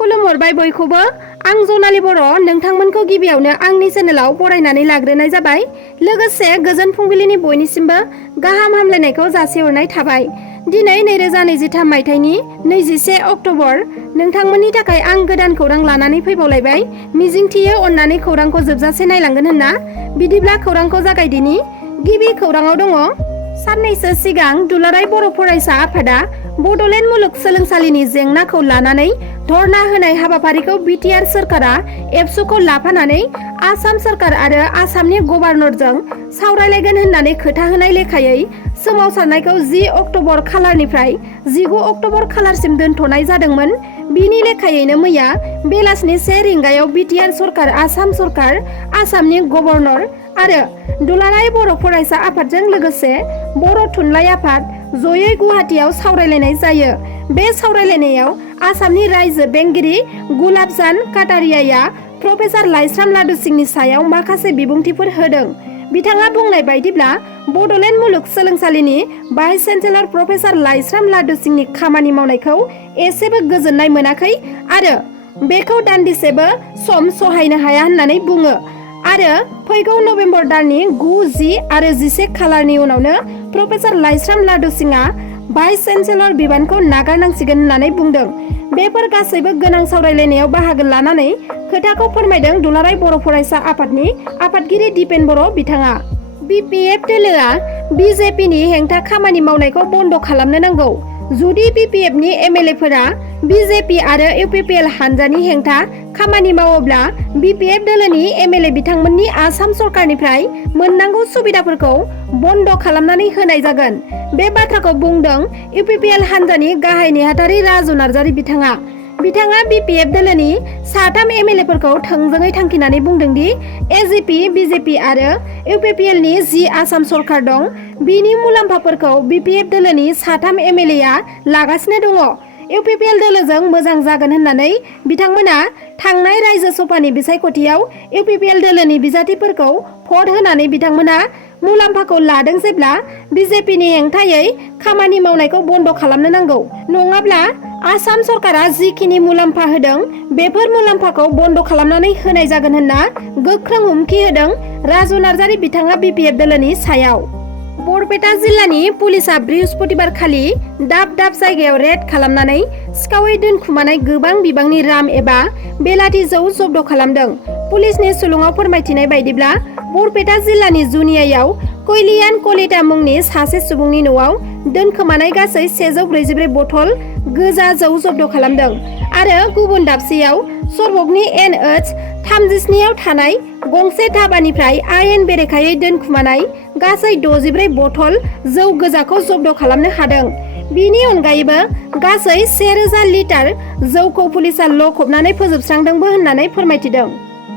खुलुमहरबाय बयखौबो आं जनालि बर' नोंथांमोनखौ गिबियावनो आंनि चेनेलाव बरायनानै लाग्रोनाय जाबाय। लोगोसे गोजोन फुंबिलिनि बयनिसिमबो गाहाम हामलायनायखौ जासिहरनाय थाबाय। दिनै 2023 मायथाइनि 21 अक्ट'बर नोंथांमोननि थाखाय आं गोदान खौरां लानानै फैबावलायबाय। मिजिंथियो अननानै खौरांखौ जोबजासे नायलांगोन होनना। बिदिब्ला खौरांखौ जागायदिनि। गिबि खौराङाव दङ। साननैसो सिगां दुलाराय बर' फरायसा आफादा बड'लेण्ड मुलुगसोलोंसालिनि जेंनाखौ लानानै धरना होनाय हाबाफारिखौ बिटिआर सोरखारा एबसुखौ लाफानानै आसाम सोरखार आरो आसामनि गभर्नरजों सावरायलायगोन होननानै खोथा होनाय लेखायै सोमावसारनायखौ 10 अक्ट'बर खालारनिफ्राय 19 अक्ट'बर खालारसिम दोनथ'नाय जादोंमोन। बिनि लेखायैनो मैया बेलासिनि 1 रिंगायाव बिटिआर सरखार, आसाम सरखार, आसामनि गभर्नर आरो दुलाराय बर' फरायसा आफादजों लोगोसे बर' थुनलाइ आफाद जयै गुवाहाटीयाव सावरायलायनाय जायो। बे सावरायलायनायाव आसामनि रायजो बेंगिरि गुलाबजान काटारियाया प्रफेसार लाइस्राम लादु सिंहनि सायाव माखासे बिबुंथिफोर होदों। बिथाङा बुंनाय बायदिब्ला बड'लेण्ड मुलुगसोलोंसालिनि भाइस चेन्सेलर प्रफेसार लाइस्राम लादु सिंहनि खामानि मावनायखौ एसेबो गोजोननाय मोनाखै आरो बेखौ दान्दिसेबो सम सहायनो हाया होननानै बुङो आरो फैगौ नभेम्बर दाननि 9, 10 आरो 11 खालारनि उनावनो प्रफेसार लाइस्राम लादु सिंहआ भाइस चेन्सेलर बिबानखौ नागारनांसिगोन होननानै बुंदों। बेफोर गासैबो गोनां सावरायलायनायाव बाहागो लानानै खोथाखौ फोरमायदों दुलाराय बर' फरायसा आफादनि आफादगिरि दिपेन बर' बिथाङा। बिपिएफ दोलोआ बिजेपिनि हेंथा खामानि मावनायखौ बन्द' खालामनो नांगौ। जुदि बिपिएफनि एमएलएफोरा बिजेपि आरो इउपिपिएल हानजानि हेंथा खामानि मावोब्ला बिपिएफ दोलोनि एमएलए बिथांमोननि आसाम सरकारनिफ्राय मोननांगौ सुबिदाफोरखौ बन्द' खालामनानै होनाय जागोन। बे बाथ्राखौ बुंदों इउपिपिएल हानजानि गाहाय नेहाथारि राजु नार्जारी बिथाङा। बिथाङा बिपिएफ दोलोनि 3 एमएलएफोरखौ थोंजोङै थांखिनानै बुंदों दि एजिपि, बिजेपि आरो इउपिपिएलनि जि आसाम सरकार दं बिनि मुलाम्फाफोरखौ बिपिएफ दोलोनि 3 एमएलएआ लागासिनो दङ। इउपिपिएल दोलोजों मोजां जागोन होननानै बिथांमोना थांनाय रायजो सभानि बिसायख'थियाव इउपिपिएल दोलोनि बिजाथिफोरखौ भट होनानै बिथांमोना मुलाम्फाखौ लादों। जेब्ला बिजेपिनि हेंथायै खामानि मावनायखौ बन्द' खालामनो नांगौ, नङाब्ला आसाम सरकारा जिखिनि मुलाम्फा होदों बेफोर मुलाम्फाखौ बन्द' खालामनानै होनाय जागोन होनना गोख्रों हुमखि होदों राजु नार्जारी बिथाङा बिपिएफ दोलोनि सायाव। बरपेटा जिल्लानि पुलिसआ बृहस्पतिबार खालि दाब दाब जायगायाव रेड खालामनानै सिखावै दोनखुमानाय गोबां बिबांनि राम एबा बेलाथि जौ जब्द' खालामदों। पुलिसनि सुलुङाव फोरमायथिनाय बायदिब्ला बरपेटा जिल्लानि जुनियायाव कलियान कलिता मुंनि सासे सुबुंनि न'आव दोनखोमानाय गासै 144 बथल गोजा जौ जब्द' खालामदों आरो गुबुन दाबसेयाव सरबकनि NH 37 आव थानाय गंसे धाबानिफ्राय आयेन बेरेखायै दोनखुमानाय गासै 64 बथल जौ गोजाखौ जब्द' खालामनो हादों। बिनि अनगायैबो गासै 1000 लिटार जौखौ पुलिसआ लखबनानै फोजोबस्रांदोंबो होननानै फोरमायथिदों।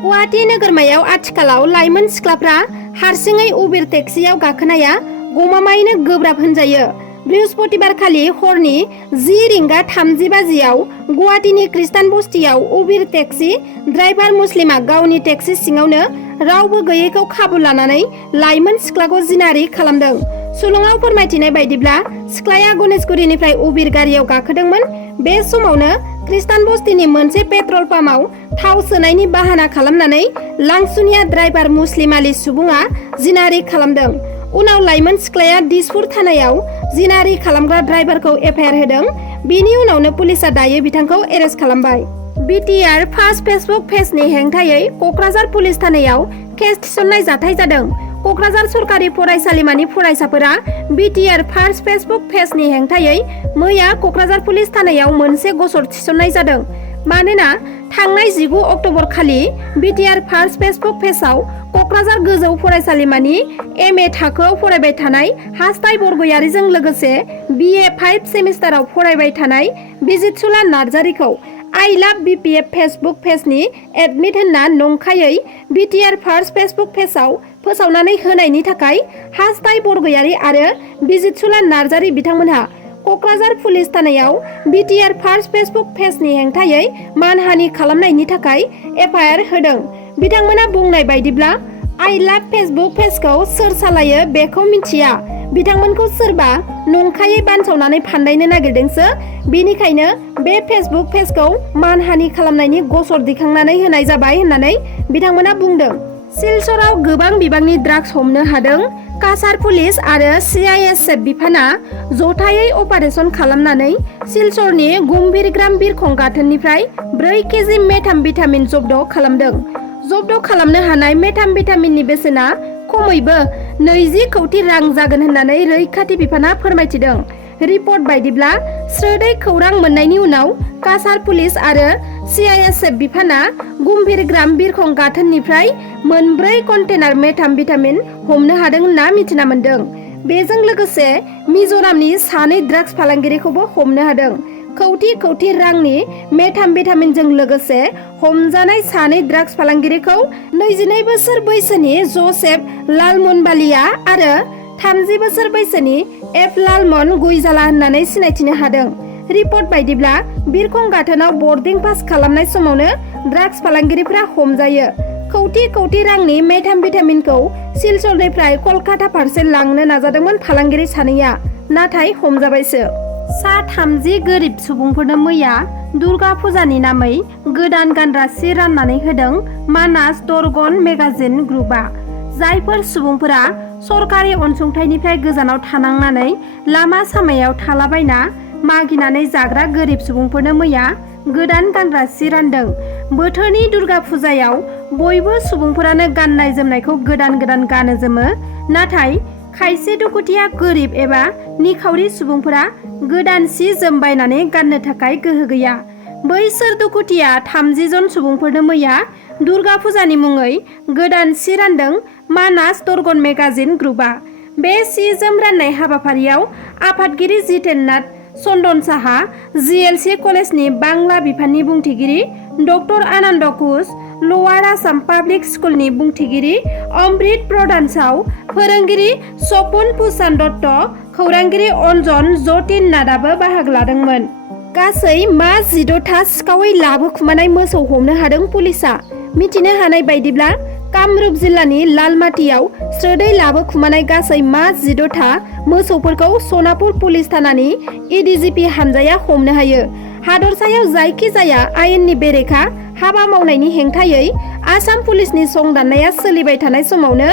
गुवाहाटी नोगोरमायाव आथिखालाव लाइमोन सिख्लाफ्रा हारसिङै उबेर टेक्सियाव गाखोनाया गमामायैनो गोब्राब होनजायो। बृहस्पतिबार खालि हरनि 10 रिंगा 30 बाजियाव गुवाहाटीनि खृष्टान बस्तियाव उबेर टेक्सि ड्राइभार मुस्लिमा गावनि टेक्सि सिङावनो रावबो गैयैखौ खाबु लानानै लाइमोन सिख्लाखौ जिनाहारि खालामदों। सुलुङाव फोरमायथिनाय बायदिब्ला सिख्लाया गणेशगुरिनिफ्राय उबेर गारियाव गाखोदोंमोन। बे समावनो खृष्टान बस्तिनि मोनसे पेट्रल पाम्पआव थाव सोनायनि बाहाना खालामनानै लांसुनिया ड्राइभार मुस्लिम आली सुबुङा जिनाहारि खालामदों। उनाव लाइमोन सिख्लाया दिसपुर थानायाव जिनाहारि खालामग्रा ड्राइभारखौ एफआइआर होदों। बिनि उनावनो पुलिसआ दायो बिथांखौ एरेस्ट खालामबाय। बिटिआर फार्स्ट फेसबुक पेजनि हेंथायै क'क्राझार पुलिस थानायाव केस थिसननाय जाथाय जादों। क'क्राझार सरकारि फरायसालिमानि फरायसाफोरा बिटिआर फार्स्ट फेसबुक पेजनि हेंथायै मैया क'क्राझार पुलिस थानायाव मोनसे गसर थिसननाय जादों। मानोना थांनाय 19 अक्ट'बर खालि बिटिआर फार्स्ट फेसबुक पेजआव क'क्राझार गोजौ फरायसालिमानि MA थाखोआव फरायबाय थानाय हास्थाय बरगयारिजों लोगोसे BA 5 सेमिस्टाराव फरायबाय थानाय बिजितसुला नार्जारीखौ आइ लाभ बिपिएफ फेसबुक पेजनि एडमिट होनना नंखायै बिटिआर फार्स्ट फेसबुक पेजआव फोसावनानै होनायनि थाखाय हास्थाय बरगयारि आरो बिजितसुला नार्जारी बिथांमोनहा क'क्राझार पुलिस थानायाव बिटिआर फार्स्ट फेसबुक पेजनि हेंथायै मानहानि खालामनायनि थाखाय एफआइआर होदों। बिथांमोना बुंनाय बायदिब्ला आइ लाभ फेसबुक पेजखौ सोर सालायो बेखौ मिथिया। बिथांमोनखौ सोरबा नंखायै बानसावनानै फान्दायनो नागिरदोंसो। बेनिखायनो बे फेसबुक पेजखौ मानहानि खालामनायनि गसर दिखांनानै होनाय जाबाय होननानै बिथांमोना बुंदों। सिलचराव गोबां बिबांनि ड्राग्स हमनो हादों। काछार पुलिस आरो CISF बिफाना जथायै अपारेशन खालामनानै सिलचरनि गम्भीरग्राम बिरखं गाथोननिफ्राय 4 केजि मेथामफेटामिन जब्द खालामदों। जब्द खालामनो हानाय मेथामफेटामिननि बेसेना खमैबो 20 कौटि रां जागोन होननानै रैखाथि बिफाना फोरमायथिदों। रिपर्ट बायदिब्ला स्रोदै खौरां मोननायनि उनाव काछार पुलिस आरो CISF बिफाना गम्भीरग्राम बिरखं गाथोननिफ्राय 4 कन्टेनार मेथामफेटामिन हमनो हादों होनना मिथिना मोन्दों। बेजों लोगोसे मिज'रामनि 2 ड्राग्स फालांगिरिखौबो हमनो हादों। कौटि रांनि मेथामफेटामिनजों लोगोसे हमजानाय 2 ड्राग्स फालांगिरिखौ 22 बोसोर बैसोनि जसेफ लालमनबालिया आरो 30 बोसोर बैसोनि एफ लालमन गुइजाला होननानै सिनायथिनो हादों। रिपर्ट बायदिब्ला बिरखं गाथोनाव बर्डिं पास खालामनाय समावनो ड्राग्स फालांगिरिफोरा हमजायो। कौटि रांनि मेथामफेटामिनखौ सिलचरनिफ्राय कलकाता फारसे लांनो नाजादोंमोन फालांगिरि सानैया, नाथाय हमजाबायसो। 30 गोरिब सुबुंफोरनो मैया दुर्गा फुजानि नामै गोदान गानग्रा सि राननानै होदों मानास दरगन मेगाजिन ग्रुपआ। जायफोर सुबुंफोरा सरकारि अनसुंथाइनिफ्राय गोजानाव थानांनानै लामा सामायाव थालाबायना मागिनानै जाग्रा गोरिब सुबुंफोरनो मैया गोदान गानग्रा सि रानदों। बोथोरनि दुर्गा फुजायाव बयबो सुबुंफोरानो गाननाय जोमनायखौ गोदान गानो जोमो, नाथाय खायसे दुखुथिया गोरिब एबा निखावरि सुबुंफोरा गोदान सि जोम बायनानै गाननो थाखाय गोहो गैया। बैसोर दुखुथिया 30 जन सुबुंफोरनो मैया दुर्गा फुजानि मुङै गोदान सि रानदों मानास दरगन मेगाजिन ग्रुपआ। बे सि जोम राननाय हाबाफारियाव आफादगिरि जितेन्द्रनाथ चन्दन साहा, GLC कलेजनि बांला बिफाननि बुंथिगिरि डक्टर आनन्द घोष, लवार आसाम पाब्लिक स्कुलनि बुंथिगिरि अमृत प्रधान साव, फोरोंगिरि सपन भुषण दत्त, खौरांगिरि अन्जन जतिन नाथआबो बाहागो लादोंमोन। गासै 16था सिखावै लाबोखुमानाय मोसौ हमनो हादों पुलिसआ। मिथिनो हानाय बायदिब्ला कामरुप जिल्लानि लालमाटियाव स्रोदै लाबोखुमानाय गासै 16था मोसौफोरखौ सनापुर पुलिस थानानि ADGP हानजाया हमनो हायो। हादरसायाव जायखिजाया आयेननि बेरेखा हाबा मावनायनि हेंथायै आसाम पुलिसनि संदाननाया सोलिबाय थानाय समावनो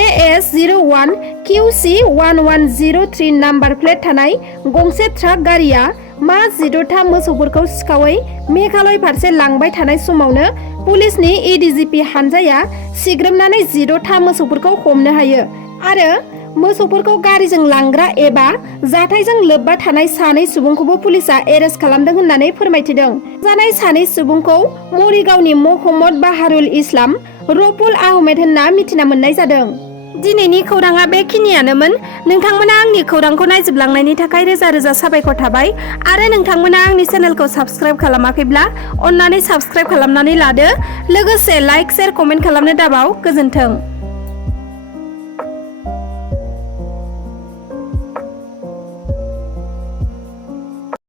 AS01 QC 1103 नाम्बार प्लेट थानाय गंसे ट्राक गारिया 16था मोसौफोरखौ सिखावै मेघालय फारसे लांबाय थानाय समावनो पुलिसनि ADGP हानजाया सिग्रोमनानै 16था मोसौफोरखौ हमनो हायो आरो मोसौफोरखौ गारिजों लांग्रा एबा जाथायजों लोब्बा थानाय 2 सुबुंखौबो पुलिसआ एरेस्ट खालामदों होननानै फोरमायथिदों। जानाय 2 सुबुंखौ मरिगावनि महम्मद बाहारुल इस्लाम, रफुल आहमेद होनना मिथिना मोननाय जादों। दिनैनि खौराङा बेखिनियानोमोन। नोंथांमोना आंनि खौरांखौ नायजोबलांनायनि थाखाय रोजा रोजा साबायखर थाबाय आरो नोंथांमोना आंनि चेनेलखौ साबस्क्राइब खालामाखैब्ला अन्नानै साबस्क्राइब खालामनानै लादो। लोगोसे लाइक, शेयार, कमेन्ट खालामनो दाबाव। गोजोन्थों।